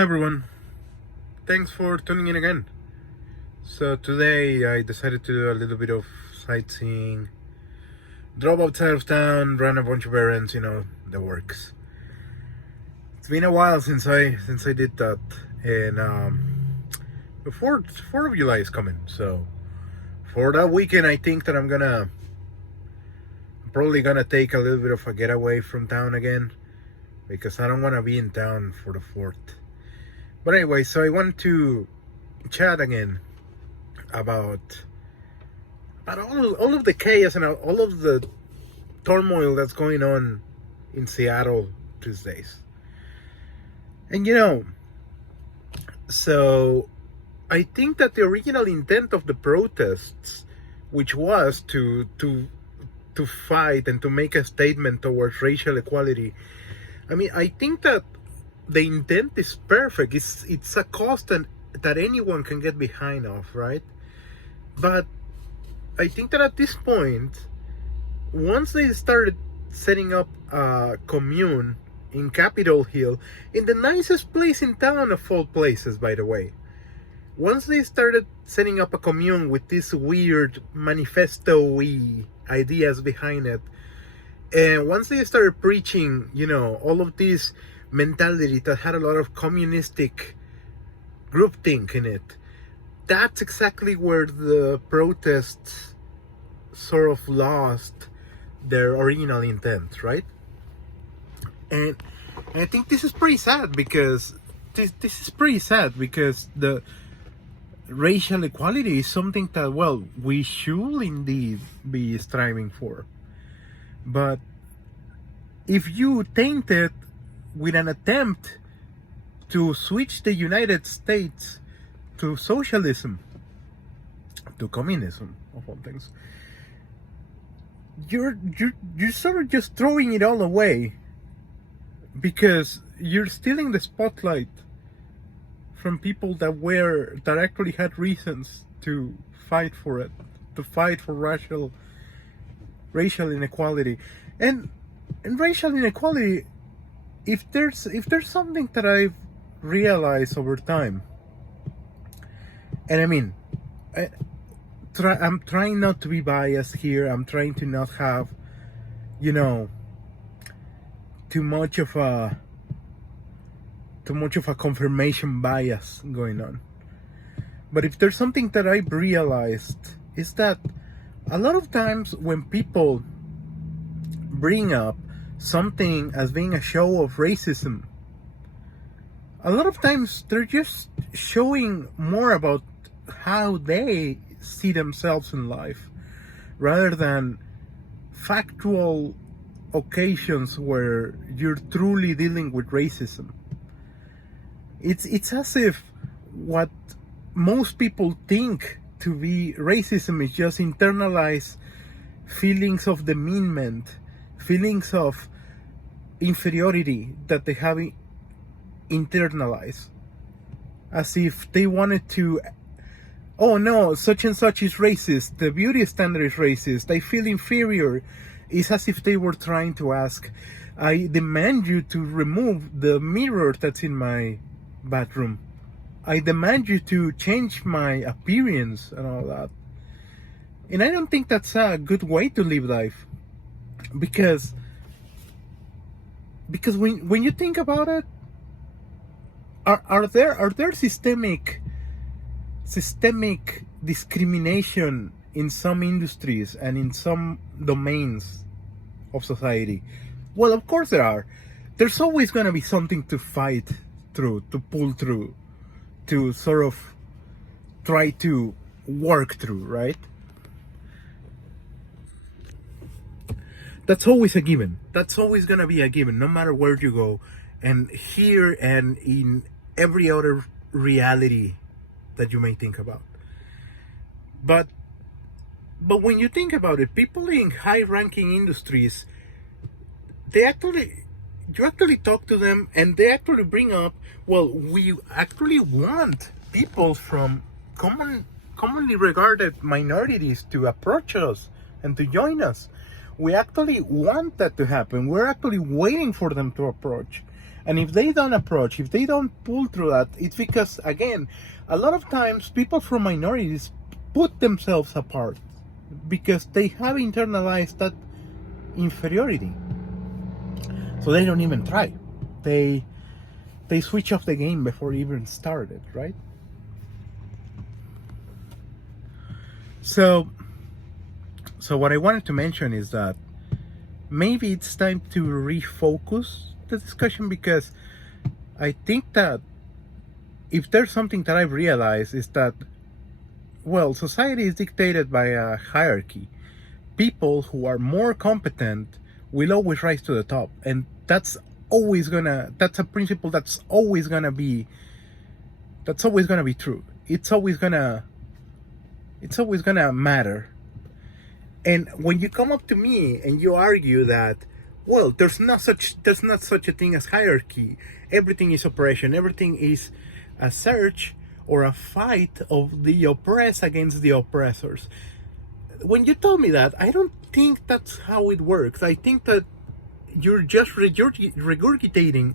Hi everyone, thanks for tuning in again. So today I decided to do a little bit of sightseeing, drove outside of town, ran a bunch of errands, the works. It's been a while since I did that, and the 4th of July is coming, so for that weekend I think that I'm probably gonna take a little bit of a getaway from town again, because I don't want to be in town for the 4th. But anyway, so I want to chat again about all of the chaos and all of the turmoil that's going on in Seattle these days. And so I think that the original intent of the protests, which was to fight and to make a statement towards racial equality, I think that the intent is perfect. It's a cause that anyone can get behind of, right? But I think that at this point, once they started setting up a commune in Capitol Hill, in the nicest place in town of all places, by the way, once they started setting up a commune with these weird manifesto-y ideas behind it, and once they started preaching, all of these mentality that had a lot of communistic groupthink in it, that's exactly where the protests sort of lost their original intent, right? And I think this is pretty sad because the racial equality is something that, well, we should indeed be striving for. But if you taint it with an attempt to switch the United States to socialism, to communism, of all things, you're sort of just throwing it all away, because you're stealing the spotlight from people that actually had reasons to fight for it, to fight for racial inequality. And racial inequality, if there's something that I've realized over time, and I'm trying not to be biased here. I'm trying to not have, too much of a confirmation bias going on. But if there's something that I've realized, is that a lot of times when people bring up something as being a show of racism, a lot of times they're just showing more about how they see themselves in life, rather than factual occasions where you're truly dealing with racism. It's as if what most people think to be racism is just internalized feelings of demeanment, feelings of inferiority that they have internalized, as if they wanted to, oh no, such and such is racist, the beauty standard is racist, I feel inferior. It's as if they were trying to ask, I demand you to remove the mirror that's in my bathroom, I demand you to change my appearance and all that. And I don't think that's a good way to live life, because when you think about it, are there systemic discrimination in some industries and in some domains of society? Well, of course there are. There's always going to be something to fight through, to pull through, to sort of try to work through, right? That's always a given. That's always going to be a given, no matter where you go. And here and in every other reality that you may think about. But when you think about it, people in high-ranking industries, you actually talk to them, and they actually bring up, well, we actually want people from commonly regarded minorities to approach us and to join us. We actually want that to happen. We're actually waiting for them to approach. And if they don't approach, if they don't pull through that, it's because, again, a lot of times people from minorities put themselves apart because they have internalized that inferiority. So they don't even try. They switch off the game before it even started, right? So what I wanted to mention is that maybe it's time to refocus the discussion, because I think that if there's something that I've realized is that, well, society is dictated by a hierarchy. People who are more competent will always rise to the top, and that's a principle that's always gonna be true. It's always gonna matter. And when you come up to me and you argue that, well, there's not such a thing as hierarchy, everything is oppression, everything is a search or a fight of the oppressed against the oppressors. When you told me that, I don't think that's how it works. I think that you're just regurgitating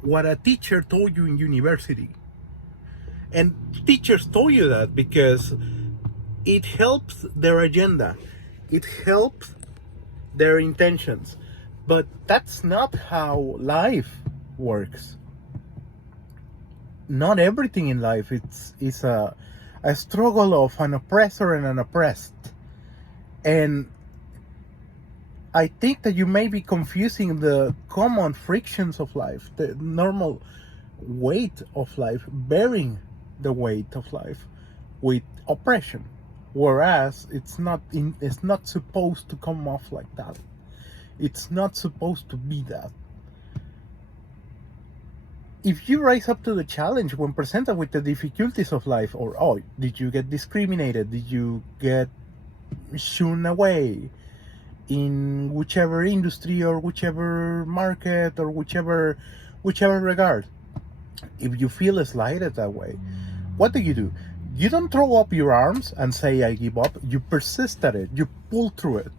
what a teacher told you in university. And teachers told you that because it helps their agenda. It helps their intentions. But that's not how life works. Not everything in life is a struggle of an oppressor and an oppressed. And I think that you may be confusing the common frictions of life, the normal weight of life, bearing the weight of life, with oppression. Whereas it's not supposed to come off like that. It's not supposed to be that. If you rise up to the challenge when presented with the difficulties of life, or, oh, did you get discriminated? Did you get shun away in whichever industry or whichever market or whichever regard? If you feel slighted that way, what do? You don't throw up your arms and say, I give up. You persist at it. You pull through it.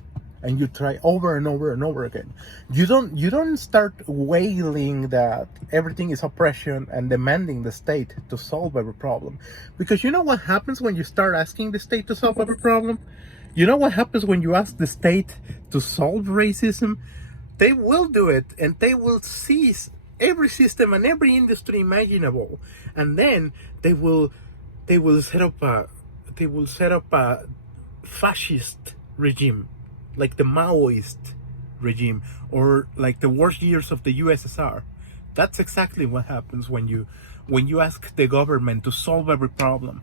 And you try over and over and over again. You don't start wailing that everything is oppression and demanding the state to solve every problem. Because you know what happens when you start asking the state to solve every problem? You know what happens when you ask the state to solve racism? They will do it, and they will seize every system and every industry imaginable. And then they will set up a fascist regime, like the Maoist regime, or like the worst years of the USSR. That's exactly what happens when you ask the government to solve every problem.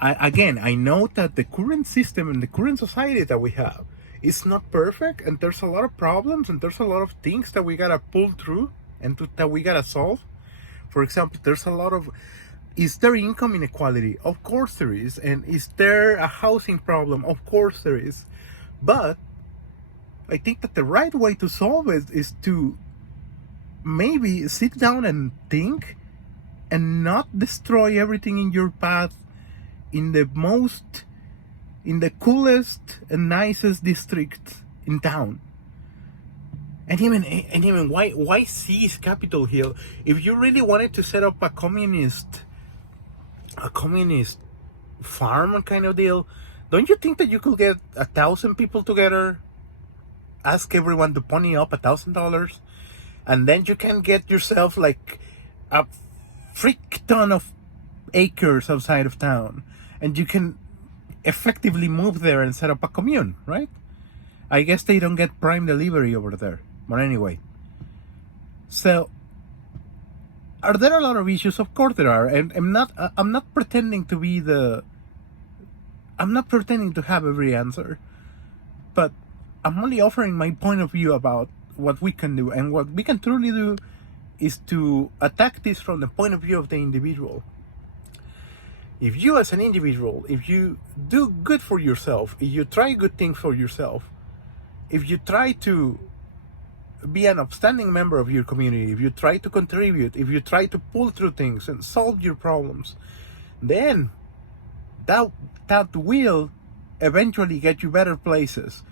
I know that the current system and the current society that we have is not perfect, and there's a lot of problems, and there's a lot of things that we gotta pull through and that we gotta solve. For example, there's a lot of, is there income inequality? Of course there is. And is there a housing problem? Of course there is. But I think that the right way to solve it is to maybe sit down and think and not destroy everything in your path in the coolest and nicest district in town. And even why seize Capitol Hill? If you really wanted to set up a communist farm kind of deal, don't you think that you could get 1,000 people together, ask everyone to pony up $1,000, and then you can get yourself like a freak ton of acres outside of town, and you can effectively move there and set up a commune, right? I guess they don't get prime delivery over there, but anyway. So, are there a lot of issues? Of course there are, and I'm not pretending to have every answer, but I'm only offering my point of view about what we can do, and what we can truly do is to attack this from the point of view of the individual. If you as an individual, if you do good for yourself, if you try good things for yourself, if you try to be an upstanding member of your community, if you try to contribute, if you try to pull through things and solve your problems, then that will eventually get you better places.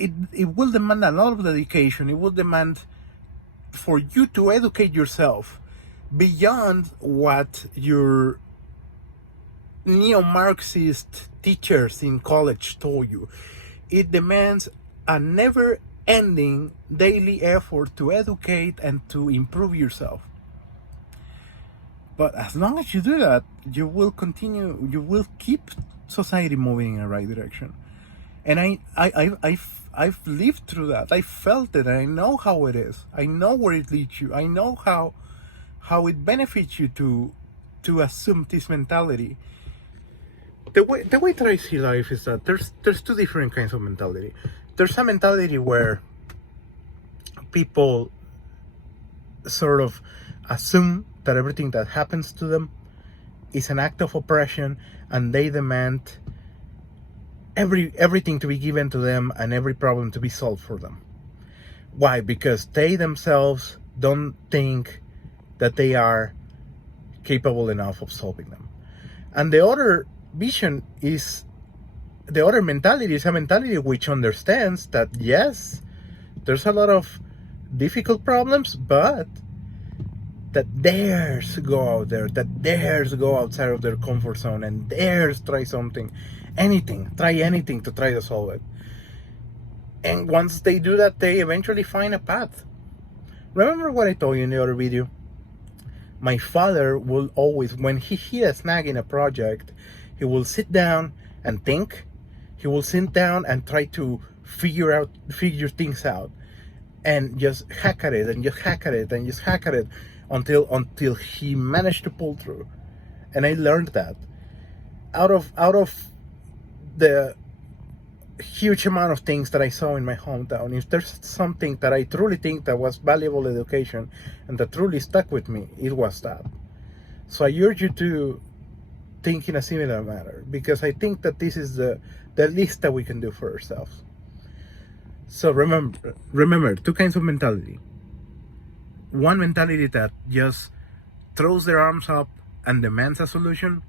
it will demand a lot of dedication. It will demand for you to educate yourself beyond what your neo-Marxist teachers in college told you. It demands a never-ending daily effort to educate and to improve yourself. But as long as you do that, you will keep society moving in the right direction. And I've lived through that. I felt it. I know how it is. I know where it leads you. I know how it benefits you to assume this mentality. The way that I see life is that there's two different kinds of mentality. There's a mentality where people sort of assume that everything that happens to them is an act of oppression, and they demand everything to be given to them and every problem to be solved for them. Why? Because they themselves don't think that they are capable enough of solving them. And the other mentality is a mentality which understands that yes, there's a lot of difficult problems, but that dares to go out there, that dares to go outside of their comfort zone and dares to try something, try anything to try to solve it. And once they do that, they eventually find a path. Remember what I told you in the other video? My father will always, when he hit a snag in a project, he will sit down and think. He will sit down and try to figure things out, and just hack at it and just hack at it and just hack at it until he managed to pull through. And I learned that out of the huge amount of things that I saw in my hometown. If there's something that I truly think that was valuable education and that truly stuck with me, it was that. So I urge you to think in a similar manner, because I think that this is the least that we can do for ourselves. So remember, two kinds of mentality. One mentality that just throws their arms up and demands a solution,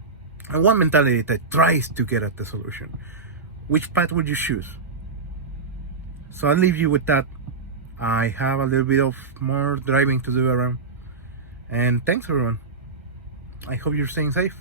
and one mentality that tries to get at the solution. Which path would you choose? So I'll leave you with that. I have a little bit of more driving to do around. And thanks everyone. I hope you're staying safe.